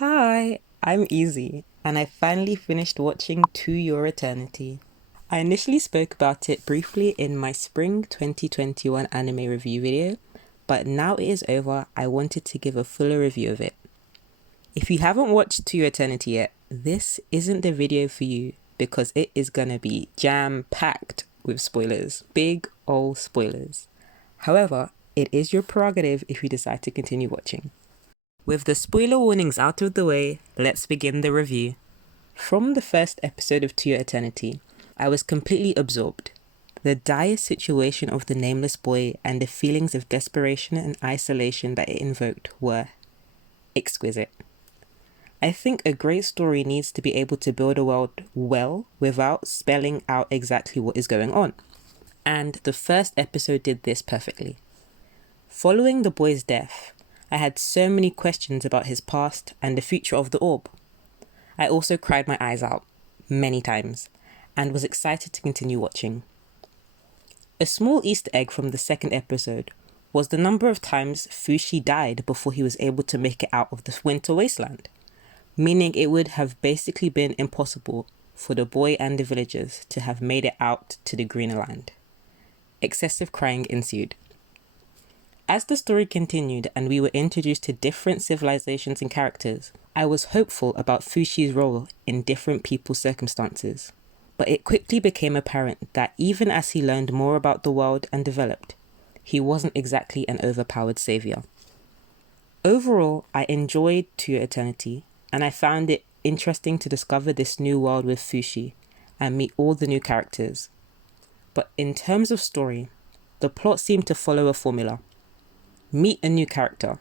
Hi, I'm Easy, and I finally finished watching To Your Eternity. I initially spoke about it briefly in my spring 2021 anime review video, but now it is over, I wanted to give a fuller review of it. If you haven't watched To Your Eternity yet, this isn't the video for you because it is gonna be jam-packed with spoilers, big old spoilers. However, it is your prerogative if you decide to continue watching. With the spoiler warnings out of the way, let's begin the review. From the first episode of To Your Eternity, I was completely absorbed. The dire situation of the nameless boy and the feelings of desperation and isolation that it invoked were exquisite. I think a great story needs to be able to build a world well without spelling out exactly what is going on. And the first episode did this perfectly. Following the boy's death, I had so many questions about his past and the future of the orb. I also cried my eyes out many times and was excited to continue watching. A small Easter egg from the second episode was the number of times Fushi died before he was able to make it out of the winter wasteland, meaning it would have basically been impossible for the boy and the villagers to have made it out to the greener land. Excessive crying ensued. As the story continued and we were introduced to different civilizations and characters, I was hopeful about Fushi's role in different people's circumstances. But it quickly became apparent that even as he learned more about the world and developed, he wasn't exactly an overpowered savior. Overall, I enjoyed To Your Eternity, and I found it interesting to discover this new world with Fushi and meet all the new characters. But in terms of story, the plot seemed to follow a formula. Meet a new character,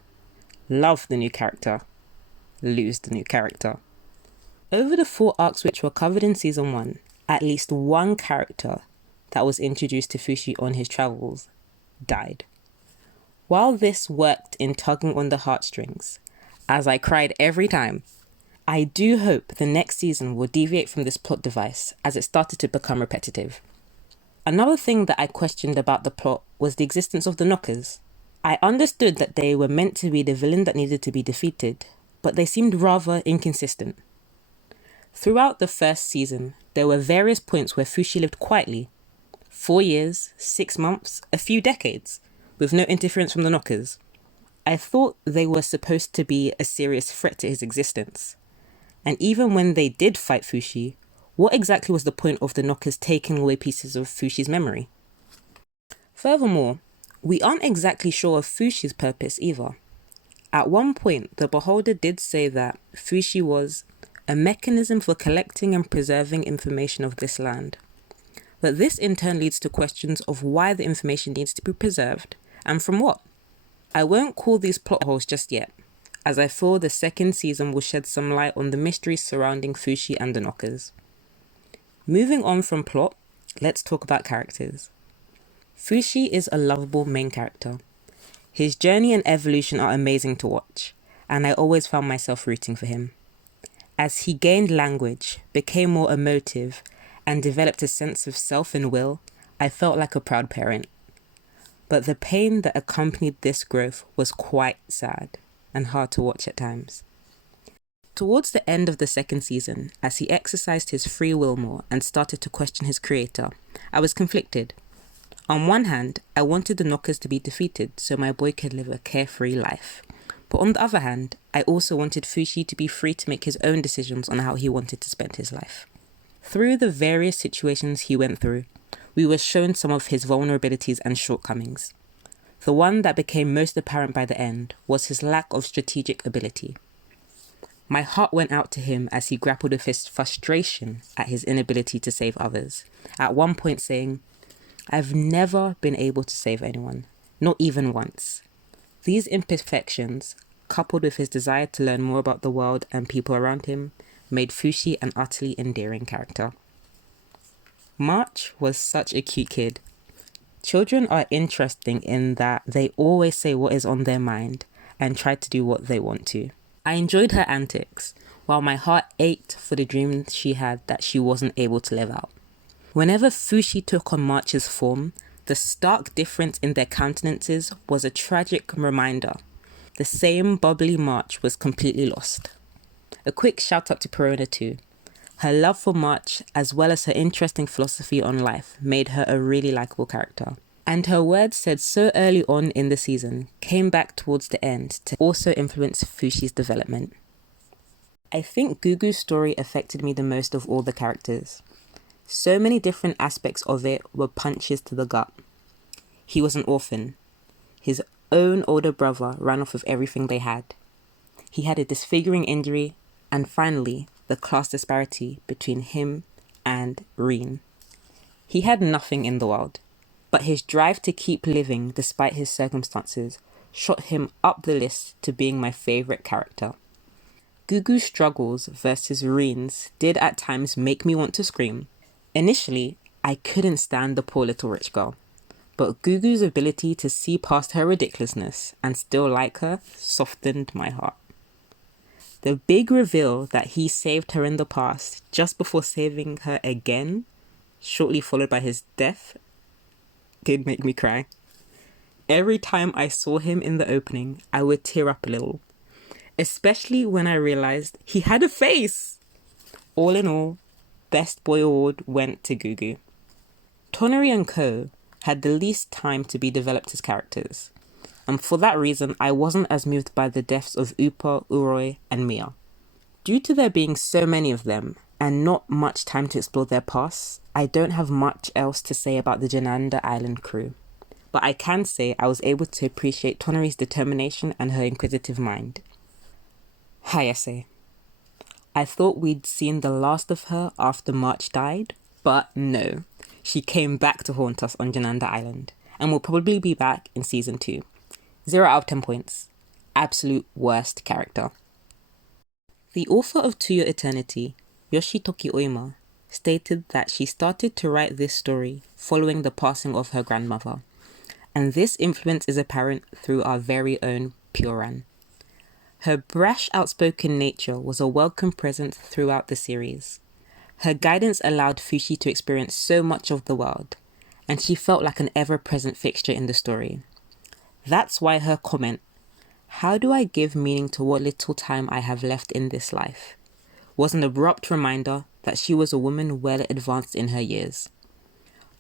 love the new character, lose the new character. Over the 4 arcs which were covered in season 1, at least one character that was introduced to Fushi on his travels died. While this worked in tugging on the heartstrings, as I cried every time, I do hope the next season will deviate from this plot device as it started to become repetitive. Another thing that I questioned about the plot was the existence of the Knockers. I understood that they were meant to be the villain that needed to be defeated, but they seemed rather inconsistent. Throughout the first season, there were various points where Fushi lived quietly. 4 years, 6 months, a few decades, with no interference from the Knockers. I thought they were supposed to be a serious threat to his existence. And even when they did fight Fushi, what exactly was the point of the Knockers taking away pieces of Fushi's memory? Furthermore, we aren't exactly sure of Fushi's purpose either. At one point, the Beholder did say that Fushi was a mechanism for collecting and preserving information of this land. But this in turn leads to questions of why the information needs to be preserved and from what. I won't call these plot holes just yet, as I feel the second season will shed some light on the mysteries surrounding Fushi and the Knockers. Moving on from plot, let's talk about characters. Fushi is a lovable main character. His journey and evolution are amazing to watch, and I always found myself rooting for him. As he gained language, became more emotive, and developed a sense of self and will, I felt like a proud parent. But the pain that accompanied this growth was quite sad and hard to watch at times. Towards the end of the second season, as he exercised his free will more and started to question his creator, I was conflicted. On one hand, I wanted the Knockers to be defeated so my boy could live a carefree life. But on the other hand, I also wanted Fushi to be free to make his own decisions on how he wanted to spend his life. Through the various situations he went through, we were shown some of his vulnerabilities and shortcomings. The one that became most apparent by the end was his lack of strategic ability. My heart went out to him as he grappled with his frustration at his inability to save others, at one point saying, "I've never been able to save anyone, not even once." These imperfections, coupled with his desire to learn more about the world and people around him, made Fushi an utterly endearing character. March was such a cute kid. Children are interesting in that they always say what is on their mind and try to do what they want to. I enjoyed her antics, while my heart ached for the dreams she had that she wasn't able to live out. Whenever Fushi took on March's form, the stark difference in their countenances was a tragic reminder. The same bubbly March was completely lost. A quick shout out to Perona too. Her love for March, as well as her interesting philosophy on life, made her a really likable character. And her words said so early on in the season came back towards the end to also influence Fushi's development. I think Gugu's story affected me the most of all the characters. So many different aspects of it were punches to the gut. He was an orphan. His own older brother ran off with everything they had. He had a disfiguring injury, and finally, the class disparity between him and Reen. He had nothing in the world, but his drive to keep living despite his circumstances shot him up the list to being my favourite character. Gugu's struggles versus Reen's did at times make me want to scream. Initially, I couldn't stand the poor little rich girl, but Gugu's ability to see past her ridiculousness and still like her softened my heart. The big reveal that he saved her in the past just before saving her again, shortly followed by his death, did make me cry. Every time I saw him in the opening, I would tear up a little, especially when I realized he had a face. All in all, Best Boy Award went to Gugu. Toneri and Ko had the least time to be developed as characters, and for that reason I wasn't as moved by the deaths of Upa, Uroi and Mia. Due to there being so many of them and not much time to explore their pasts, I don't have much else to say about the Jananda Island crew. But I can say I was able to appreciate Toneri's determination and her inquisitive mind. Hayase. I thought we'd seen the last of her after March died, but no. She came back to haunt us on Jananda Island, and will probably be back in season 2. 0 out of 10 points. Absolute worst character. The author of To Your Eternity, Yoshitoki Oima, stated that she started to write this story following the passing of her grandmother, and this influence is apparent through our very own Pure-Ran. Her brash, outspoken nature was a welcome presence throughout the series. Her guidance allowed Fushi to experience so much of the world, and she felt like an ever-present fixture in the story. That's why her comment, "How do I give meaning to what little time I have left in this life?" was an abrupt reminder that she was a woman well advanced in her years.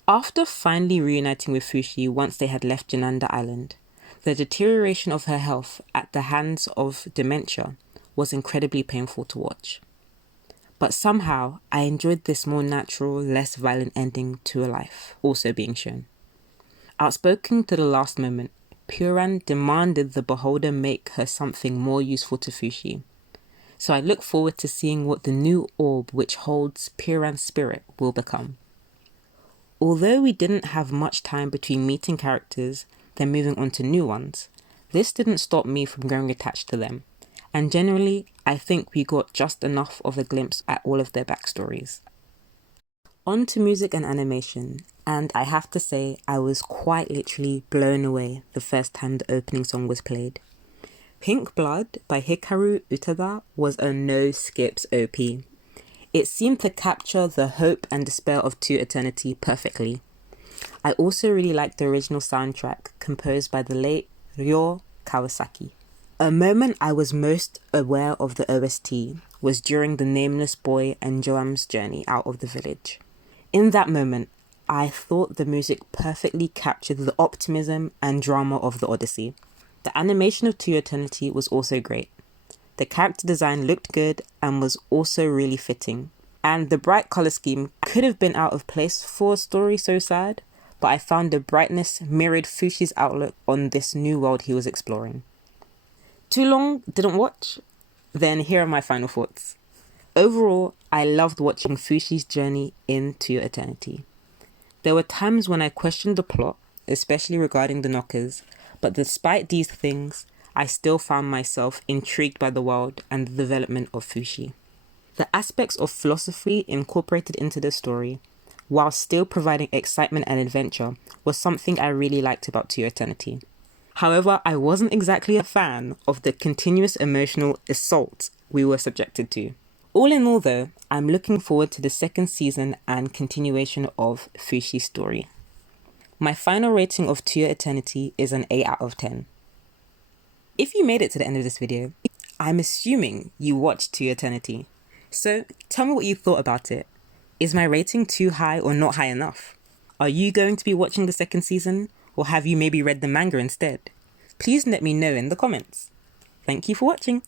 After finally reuniting with Fushi once they had left Jananda Island, the deterioration of her health at the hands of dementia was incredibly painful to watch. But somehow, I enjoyed this more natural, less violent ending to a life also being shown. Outspoken to the last moment, Pure-Ran demanded the beholder make her something more useful to Fushi. So I look forward to seeing what the new orb which holds Pure-Ran's spirit will become. Although we didn't have much time between meeting characters, then moving on to new ones, this didn't stop me from growing attached to them. And generally, I think we got just enough of a glimpse at all of their backstories. On to music and animation, and I have to say I was quite literally blown away the first time the opening song was played. Pink Blood by Hikaru Utada was a no-skips OP. It seemed to capture the hope and despair of To Eternity perfectly. I also really liked the original soundtrack composed by the late Ryo Kawasaki. A moment I was most aware of the OST was during the nameless boy and Joam's journey out of the village. In that moment, I thought the music perfectly captured the optimism and drama of the Odyssey. The animation of To Eternity was also great. The character design looked good and was also really fitting. And the bright colour scheme could have been out of place for a story so sad, but I found the brightness mirrored Fushi's outlook on this new world he was exploring. Too long? Didn't watch? Then here are my final thoughts. Overall, I loved watching Fushi's journey into Eternity. There were times when I questioned the plot, especially regarding the knockers, but despite these things, I still found myself intrigued by the world and the development of Fushi. The aspects of philosophy incorporated into the story, while still providing excitement and adventure, was something I really liked about To Eternity. However, I wasn't exactly a fan of the continuous emotional assault we were subjected to. All in all though, I'm looking forward to the second season and continuation of Fushi's story. My final rating of To Eternity is an 8 out of 10. If you made it to the end of this video, I'm assuming you watched To Eternity. So tell me what you thought about it. Is my rating too high or not high enough? Are you going to be watching the second season, or have you maybe read the manga instead? Please let me know in the comments. Thank you for watching.